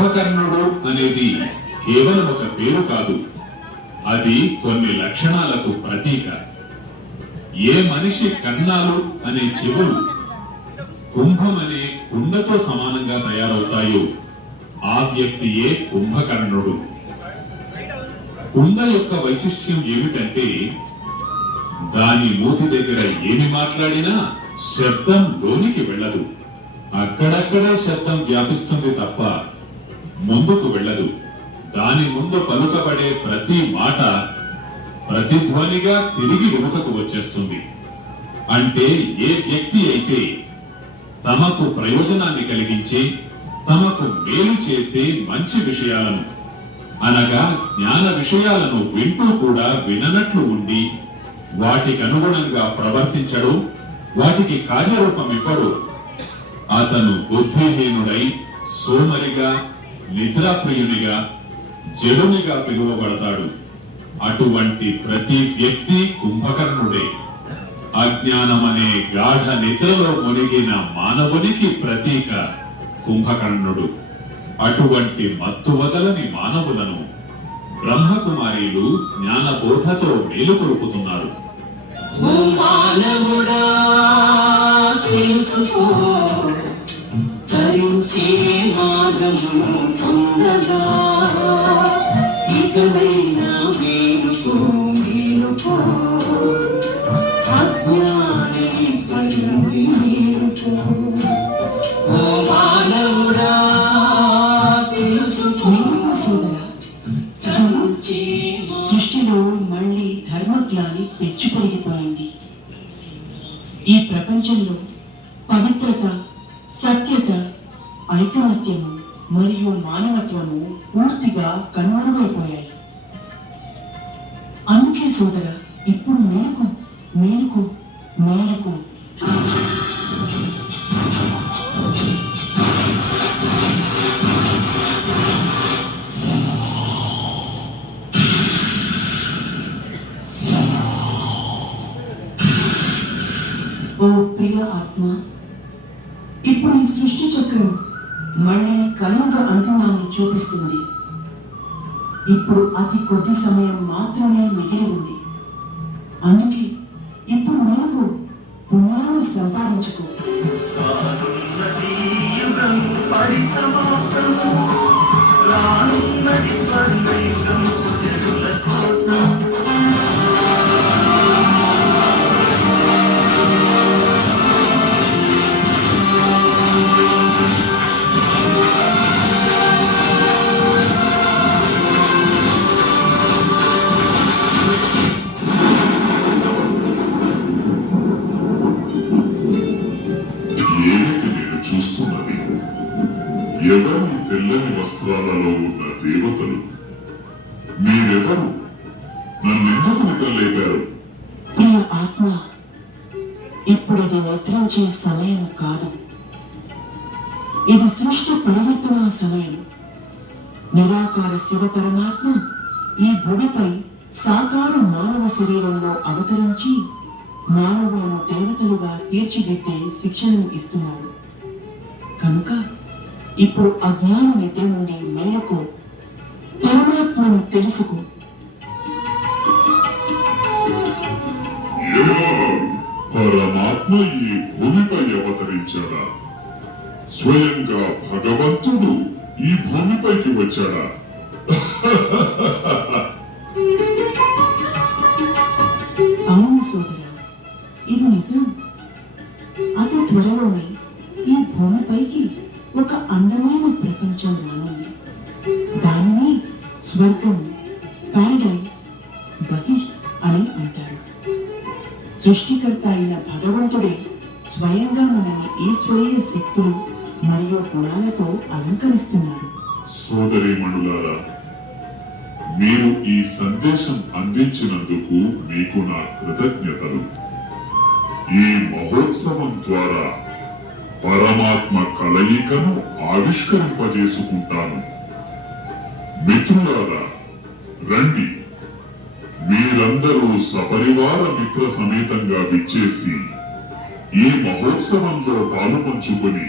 కుంభకర్ణుడు అనేది కేవలం ఒక పేరు కాదు, అది కొన్ని లక్షణాలకు ప్రతీక. ఏ మనిషి కర్ణాలు అనే చెవులు కుంభం అనే కుండతో సమానంగా తయారవుతాయో ఆ వ్యక్తియే కుంభకర్ణుడు. కుండ యొక్క వైశిష్ట్యం ఏమిటంటే దాని మూతి దగ్గర ఏమి మాట్లాడినా శబ్దం లోనికి వెళ్ళదు. అక్కడక్కడే శబ్దం వ్యాపిస్తుంది తప్ప ముందుకు వెళ్ళదు. దాని ముందు పలుకబడే ప్రతి మాట ప్రతిధ్వనిగా తిరిగి వెనుకకు వచ్చేస్తుంది. అంటే ఏ వ్యక్తి అయితే తమకు ప్రయోజనాన్ని కలిగించే, తమకు మేలు చేసే మంచి విషయాలను అనగా జ్ఞాన విషయాలను వింటూ కూడా విననట్లు ఉండి వాటికి అనుగుణంగా ప్రవర్తించడు, వాటికి కార్యరూపం ఇవ్వడు, అతను బుద్ధిహీనుడై సోమరిగా, నిద్రాప్రియునిగా, జడునిగా పిలువబడతాడు. అటువంటి ప్రతి వ్యక్తి కుంభకర్ణుడే. అజ్ఞానమనే గాఢ నిద్రలో మునిగిన మానవునికి ప్రతీక కుంభకర్ణుడు. అటువంటి మత్తు వదలని మానవులను బ్రహ్మకుమారీలు జ్ఞానబోధతో మేలుకొలుపుతున్నారు. సృష్టిలో మళ్ళీ ధర్మగ్లాని పెచ్చు పెరిగిపోయింది. ఈ ప్రపంచంలో పవిత్రత, సత్యత, ఐకమత్యము మరియు మానవత్వము పూర్తిగా కనుమరుగైపోయాయి. అందుకే సోదర, ఇప్పుడు మేలుకు మేలుకు మేలుకు. ఓ ప్రియ ఆత్మ, ఇప్పుడు ఈ సృష్టి చక్రం మళ్ళీ కలియుగ అంతిమాన్ని చూపిస్తుంది. ఇప్పుడు అతి కొద్ది సమయం మాత్రమే మిగిలి ఉంది. అందుకే ఇప్పుడు మనకు పుణ్యాన్ని సంపాదించుకో. ఎవరు తెల్లని వస్త్రాలలో ఉన్న దేవతలు? మీరెవరు? నన్నెందుకు నిద్రలేపారు? ప్రియ ఆత్మ, ఇప్పుడు ఇది నిద్రించే సమయం కాదు. ఇది సృష్టి పరివర్తన సమయం. నిరాకార శివ పరమాత్మ ఈ భూమిపై సాకార మానవ శరీరంలో అవతరించి మానవులను దేవతలుగా తీర్చిదిద్దే శిక్షణను ఇస్తున్నారు. కనుక ఇప్పుడు అజ్ఞాన నిద్ర నుండి మేలుకో, పరమాత్మను తెలుసుకో. పరమాత్మ ఈ భూమిపై అవతరించాడా? స్వయంగా భగవంతుడు ఈ భూమిపైకి వచ్చాడా? అవును సోదరా, ఇది నిజం. అతి త్వరలోనే ఈ భూమిపైకి ఒక అందమైన ప్రపంచం రానుంది. దానిని స్వర్గం, పారడైజ్, బహిష్ట్ అని అంటారు. సృష్టికర్త అయిన భగవంతుడే స్వయంగా మనల్ని ఈశ్వరీయ శక్తులు మరియు గుణాలతో అలంకరిస్తున్నారు. సోదరీమణులారా, మీరు ఈ సందేశం అందించినందుకు మీకు నా కృతజ్ఞతలు. ఈ మహోత్సవం ద్వారా పరమాత్మ కలయికను ఆవిష్కరింపజేసుకుంటాను. మిత్రులారా, రండి, మీరందరూ సపరివార మిత్ర సమేతంగా విచ్చేసి ఈ మహోత్సవంలో పాలుపంచుకొని